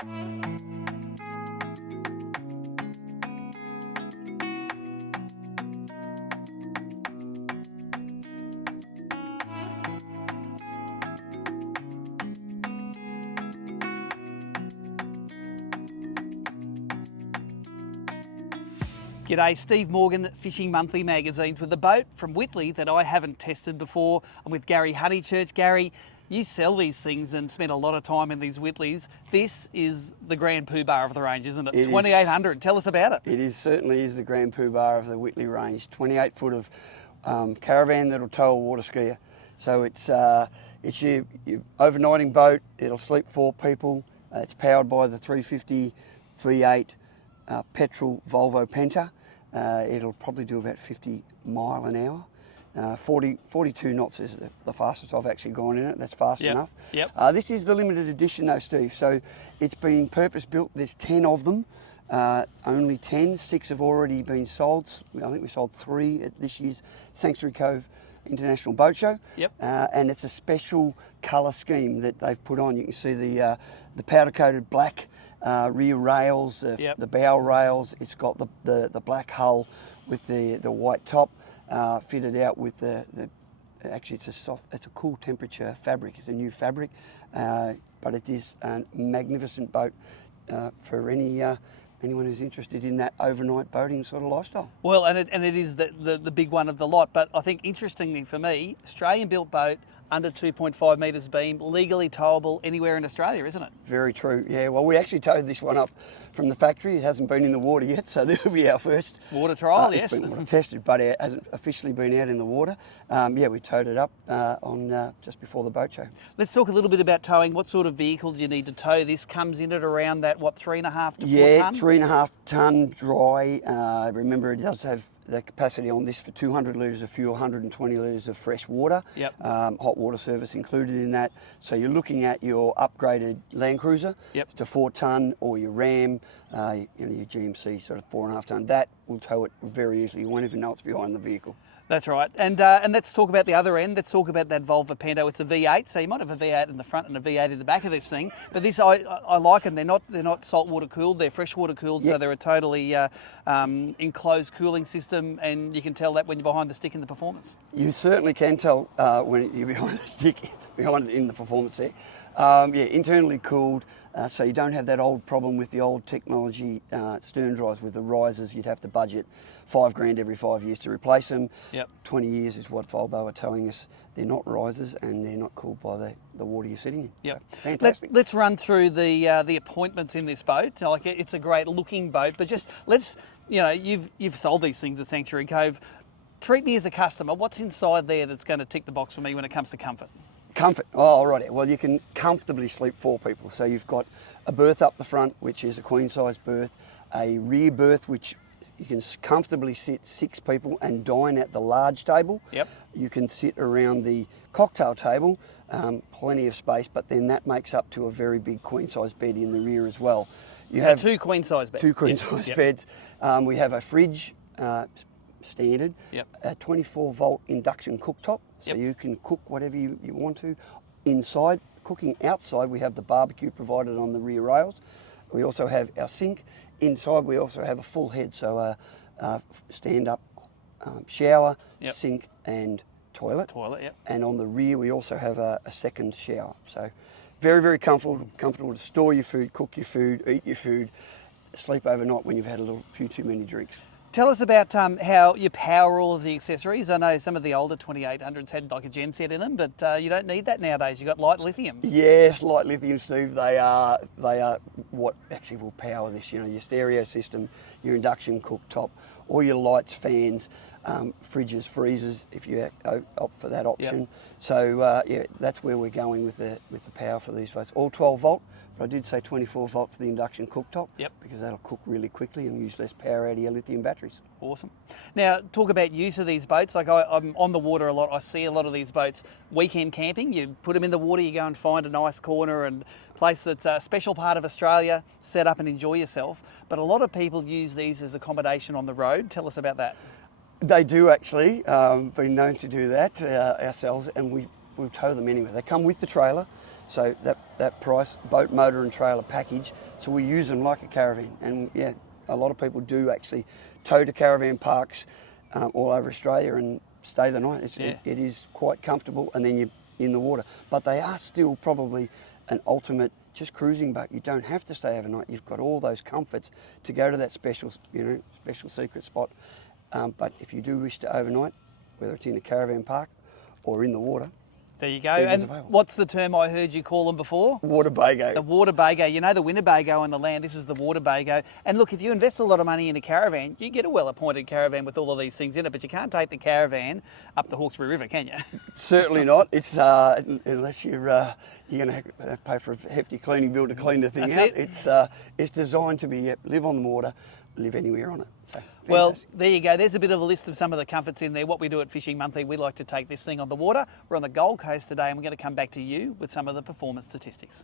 G'day, Steve Morgan, Fishing Monthly magazines with a boat from Whittley that I haven't tested before. I'm with Gary Honeychurch. Gary, you sell these things and spend a lot of time in these Whittleys. This is the grand poobah of the range, isn't it? 2800, tell us about it. It certainly is the grand poobah of the Whittley range. 28 foot of caravan that'll tow a water skier. So it's your overnighting boat. It'll sleep 4 people. It's powered by the 350 V8 petrol Volvo Penta. It'll probably do about 50 mile an hour. 42 knots is the fastest I've actually gone in it. That's fast enough. Yep. This is the limited edition though, Steve. So it's been purpose built. There's 10 of them. Only 10. 6 have already been sold. I think we sold 3 at this year's Sanctuary Cove International Boat Show. Yep. And it's a special colour scheme that they've put on. You can see the powder coated black rear rails, the bow rails. It's got the black hull with the white top, fitted out with actually it's a cool temperature fabric. It's a new fabric, but it is a magnificent boat for anyone who's interested in that overnight boating sort of lifestyle. Well, and it is the big one of the lot. But I think interestingly for me, Australian built boat, under 2.5 metres beam, legally towable anywhere in Australia, isn't it? Very true, yeah. Well, we actually towed this one up from the factory. It hasn't been in the water yet, so this will be our first water trial, yes. It's been water tested, but it hasn't officially been out in the water. We towed it up on just before the boat show. Let's talk a little bit about towing. What sort of vehicle do you need to tow? This comes in at around that, 3.5 to 4 tonne? Yeah, 3.5 tonne dry. Remember, it does have the capacity on this for 200 litres of fuel, 120 litres of fresh water. Yep. Hot water service included in that. So you're looking at your upgraded Land Cruiser to 4 tonne, or your Ram, your GMC sort of 4.5 tonne. That will tow it very easily. You won't even know it's behind the vehicle. That's right. And let's talk about the other end. Let's talk about that Volvo Penta. It's a V8, so you might have a V8 in the front and a V8 in the back of this thing. But this, I like them. They're not saltwater cooled. They're freshwater cooled, so they're a totally enclosed cooling system, and you can tell that when you're behind the stick in the performance. You certainly can tell when you're behind the stick, in the performance there. Internally cooled, so you don't have that old problem with the old technology stern drives with the risers. You'd have to budget $5,000 every 5 years to replace them. 20 years is what Volvo are telling us. They're not risers and they're not cooled by the water you're sitting in. Yep. So, fantastic. Let's run through the appointments in this boat. Like, it's a great looking boat, but just you've sold these things at Sanctuary Cove. Treat me as a customer. What's inside there that's going to tick the box for me when it comes to comfort? Comfort, oh right, well you can comfortably sleep 4 people. So you've got a berth up the front, which is a queen size berth, a rear berth, which you can comfortably sit 6 people and dine at the large table. Yep. You can sit around the cocktail table, plenty of space, but then that makes up to a very big queen size bed in the rear as well. You have 2 queen size beds. 2 queen size beds. We have a fridge, standard, a 24 volt induction cooktop, so you can cook whatever you want to inside. Cooking outside, we have the barbecue provided on the rear rails. We also have our sink. Inside we also have a full head, so a stand up shower, sink and toilet. And on the rear we also have a second shower. So very, very comfortable to store your food, cook your food, eat your food, sleep overnight when you've had a few too many drinks. Tell us about how you power all of the accessories. I know some of the older 2800s had like a genset in them, but you don't need that nowadays. You've got light lithiums. Yes, light lithium, Steve. They are what actually will power this. Your stereo system, your induction cooktop, all your lights, fans, fridges, freezers, if you opt for that option. So that's where we're going with the power for these boats. All 12 volt. But I did say 24 volt for the induction cooktop because that'll cook really quickly and use less power out of your lithium batteries. Awesome. Now, talk about use of these boats. Like I'm on the water a lot. I see a lot of these boats weekend camping. You put them in the water, you go and find a nice corner and place that's a special part of Australia, set up and enjoy yourself. But a lot of people use these as accommodation on the road. Tell us about that. They do actually, been known to do that ourselves, and we we'll tow them anywhere. They come with the trailer, so that price, boat, motor and trailer package, so we use them like a caravan. And yeah, a lot of people do actually tow to caravan parks all over Australia and stay the night. It is quite comfortable, and then you're in the water. But they are still probably an ultimate just cruising boat. You don't have to stay overnight. You've got all those comforts to go to that special secret spot. But if you do wish to overnight, whether it's in a caravan park or in the water, there you go. And what's the term I heard you call them before? Waterbago. The Waterbago. You know the Winnebago on the land, this is the Waterbago. And look, if you invest a lot of money in a caravan, you get a well-appointed caravan with all of these things in it, but you can't take the caravan up the Hawkesbury River, can you? Certainly not. It's unless you're going to have to pay for a hefty cleaning bill to clean the thing out. It's designed to be live on the water, live anywhere on it. So, well, there you go. There's a bit of a list of some of the comforts in there. What we do at Fishing Monthly, we like to take this thing on the water. We're on the Gold Coast today, and we're going to come back to you with some of the performance statistics.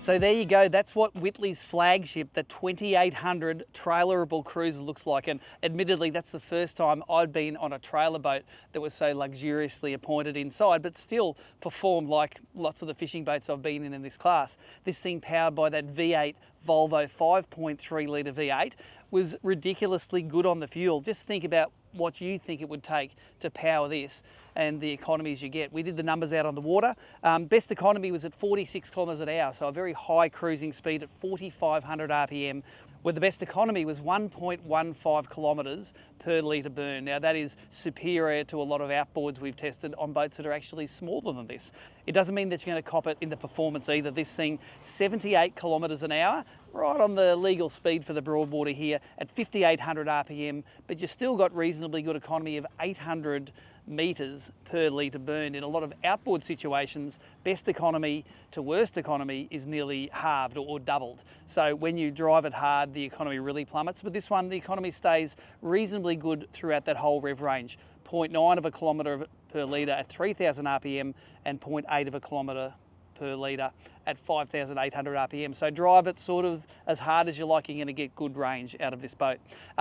So there you go, that's what Whittley's flagship, the 2800 trailerable cruiser looks like. And admittedly, that's the first time I'd been on a trailer boat that was so luxuriously appointed inside, but still performed like lots of the fishing boats I've been in this class. This thing powered by that V8 Volvo 5.3 litre V8 was ridiculously good on the fuel. Just think about what you think it would take to power this and the economies you get. We did the numbers out on the water. Best economy was at 46 kilometres an hour, so a very high cruising speed at 4,500 RPM, where the best economy was 1.15 kilometres per litre burn. Now that is superior to a lot of outboards we've tested on boats that are actually smaller than this. It doesn't mean that you're going to cop it in the performance either. This thing, 78 kilometres an hour, right on the legal speed for the broadwater here at 5,800 RPM, but you've still got reasonably good economy of 800 metres per litre burned. In a lot of outboard situations, best economy to worst economy is nearly halved or doubled. So when you drive it hard, the economy really plummets. But this one, the economy stays reasonably good throughout that whole rev range. 0.9 of a kilometre per litre at 3,000 RPM and 0.8 of a kilometre per litre at 5,800 RPM. So drive it sort of as hard as you like, you're going to get good range out of this boat.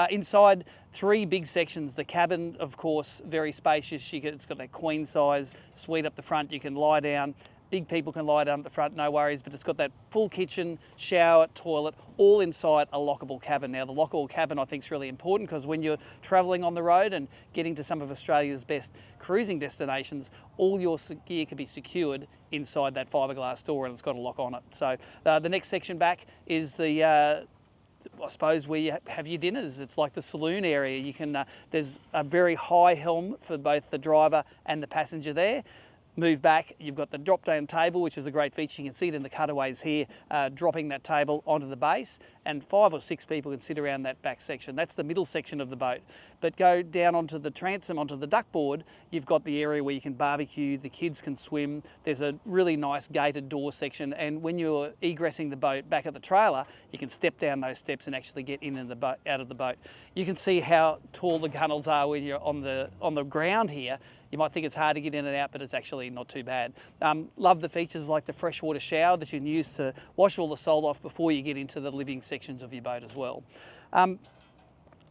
Inside, 3 big sections. The cabin, of course, very spacious. It's got that queen size suite up the front. You can lie down. Big people can lie down at the front, no worries, but it's got that full kitchen, shower, toilet, all inside a lockable cabin. Now, the lockable cabin I think is really important because when you're travelling on the road and getting to some of Australia's best cruising destinations, all your gear can be secured inside that fiberglass door, and it's got a lock on it. So the next section back is the I suppose where you have your dinners. It's like the saloon area. You can there's a very high helm for both the driver and the passenger there. Move back, you've got the drop down table, which is a great feature. You can see it in the cutaways here, dropping that table onto the base, and 5 or 6 people can sit around that back section. That's the middle section of the boat. But go down onto the transom, onto the duckboard, you've got the area where you can barbecue, the kids can swim. There's a really nice gated door section, and when you're egressing the boat back at the trailer, you can step down those steps and actually get in and out of the boat. You can see how tall the gunnels are when you're on the ground here. You might think it's hard to get in and out, but it's actually not too bad. Love the features like the freshwater shower that you can use to wash all the salt off before you get into the living sections of your boat as well.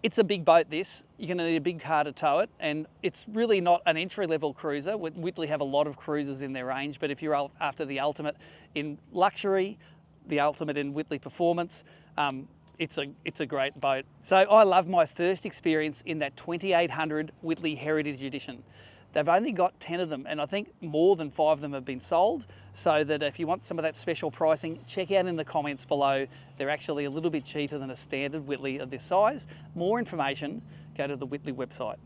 It's a big boat, this. You're going to need a big car to tow it, and it's really not an entry-level cruiser. Whitley have a lot of cruisers in their range, but if you're after the ultimate in luxury, the ultimate in Whitley performance, it's a great boat. So I love my first experience in that 2800 Whitley Heritage Edition. They've only got 10 of them, and I think more than 5 of them have been sold, so that if you want some of that special pricing, check out in the comments below. They're actually a little bit cheaper than a standard Whitley of this size. More information, go to the Whitley website.